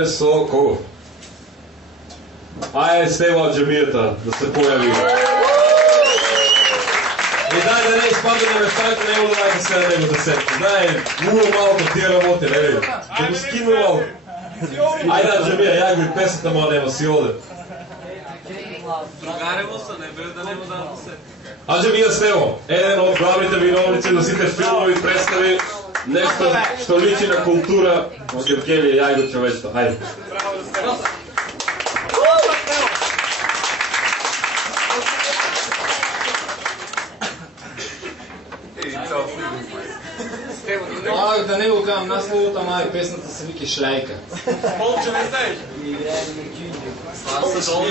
Високо. Айде Стева от джамията да се появи. И дай да не изпадаме местата, него да дай да седа него да седа. Дай, много малко тия работи, не ли? Да го скина малко. Айде да джамия, я го и песата, ма нема си оде. Другарево са, не бе да не му дам да седа. А джамия Стево, еден от главните виновници на сите филмови представи, нещо, що личи на култура от Евгелия и Айго човечето. Хайде. Да не го казвам насловото, ама и песната се вики Шляйка. Полче не знаеш? Аз са долу.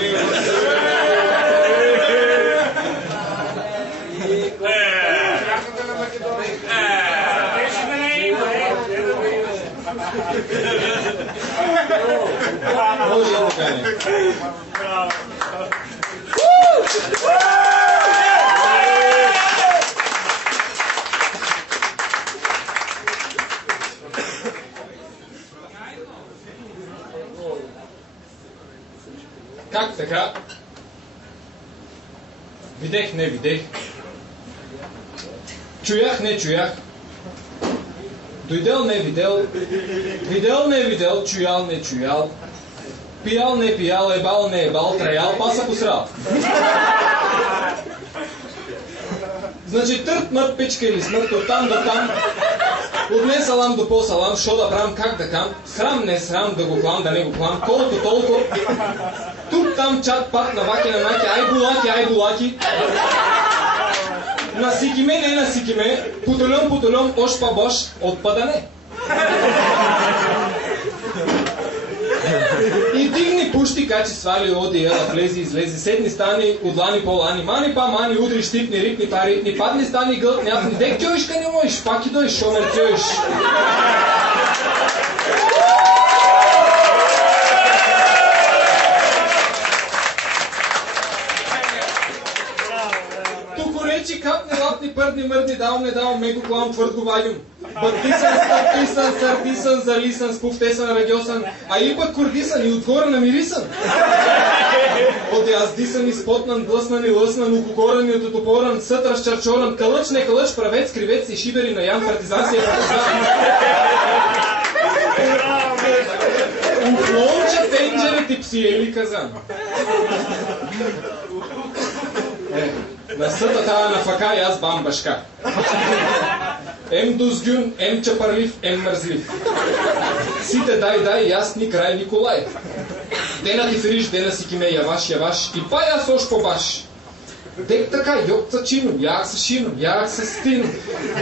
Може да покане. Как така? Видех, не видех. Чуях, не чуях. Дойдел, не видел. Видел, не видел. Чуял, не чуял. Пиял, не пиял. Ебал, не ебал. Траял, паса посрал. Значи търт, мърт, пичка или смърт, оттам до там. От не салам до по-салам, шо да правим, как да кам. Срам, не срам, да го клам, да не го клам. Колко толкова. Тук, там, чат, пат, наваки, нанаки, ай булаки. Насики ме, не насики ме. Путолем, ош па бош, отпадане. И дигни пушти, качи свали, оди, ела, влези, излези, седни, стани, одлани, полани, мани, па, мани, удри, штипни, рикни, па, ритни, падни, стани, гълт, няпни, дек тьоиш, ка не можеш, пак и дойш, шомер тьоиш. Тук речи, капни, лапни, пърдни, мърдни, дал, не дал, меко, клам, твърд го вадим. Бъдисан, стъписан, сърдисан, залисан, спуфтесан, радиосан, а и пък кордисан и отгоре намирисан. Оде аз дисан, изпотнан, блъснан и лъснан, укокоран и ототопоран, съд разчарчоран, кълъч, не кълъч, правец, кривец и шибери на ян, партизан си е партизан. Уфлонча, тенджери, типсиели, казан. На съда тая на фака и аз бам башка. Ем дузгюн, ем чапарлив, ем мързлив. Сите дай, и аз ни край Николай. Дена ти фириш, дена си киме, яваш, и па аз ош побаш. Дек така, йокца чином, як се шином, як се стином,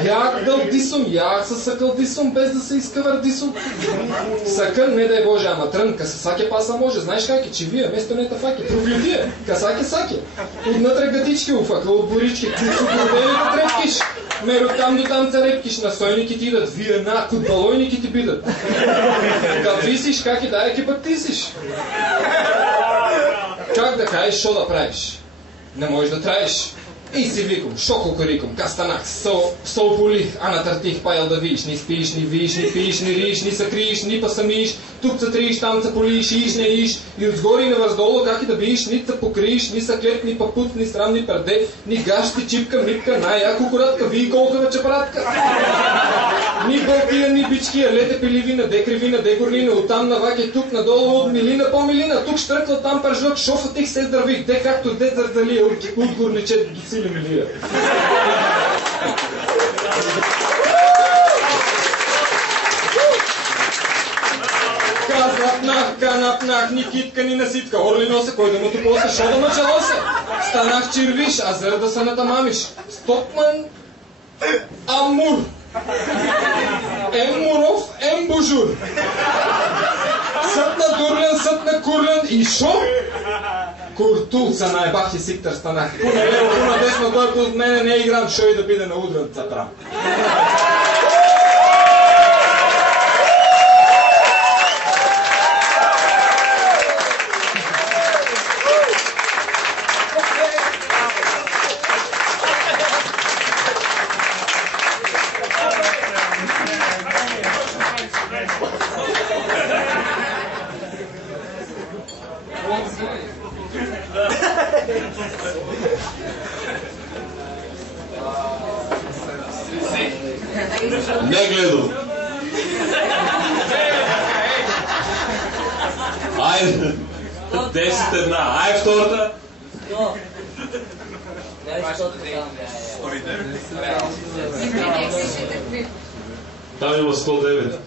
як дъл дисом, як се съкъл дисом, без да се изкъвър дисом. Съкън, не дай Боже, ама трън, касасаке паса може, знаеш как е, че вие, место не тафаке, провлюдие, касаке, отнътре гатички уфака, от борички, куцо гордели да трепкиш. Меро там до там царепкиш, насойники ти идат, вие нак от балойники ти бидат. Как висиш, как и да екипът тисиш. Как да кажеш, шо да правиш? Не можеш да траеш. И си викам, шоко кориком, кастанах, сол полих, а натъртих, пайл да виш, ни спиш, ни виш, ни пиш, ни риш, ни съкриеш, ни пасамиш, тук се триш, там се полиш, иш, не иш, и отгоре и навъздолу, как и да биш, ни се покриеш, ни съклет, ни папут, ни срам, ни перде, ни гащи, чипка, митка, най-яко коратка, вий колкава чапаратка. Ни бълтия, ни бичкия, лете пиливина, де кривина, де горлина, оттам наваке, тук надолу, от милина по милина, тук штръкла, там пържок, шофа тих се здравих, де както де зърдалия, от горничет до сили милия. Канапнах, ни китка, ни наситка, орли носа, кой да му топоса, шо да мъчалоса? Станах червиш, а зър да се натамамиш. Стопман Амур. Емуров, ембужур. Съд на дурлен, съд на курлен и шо? Куртул са най-бах и сиктър станах. Пуна лево, пуна десно, който от мене не играм, шо и да биде на удран цапра. Не гледам. Айде. 10-1. Айде втората. Там има 109.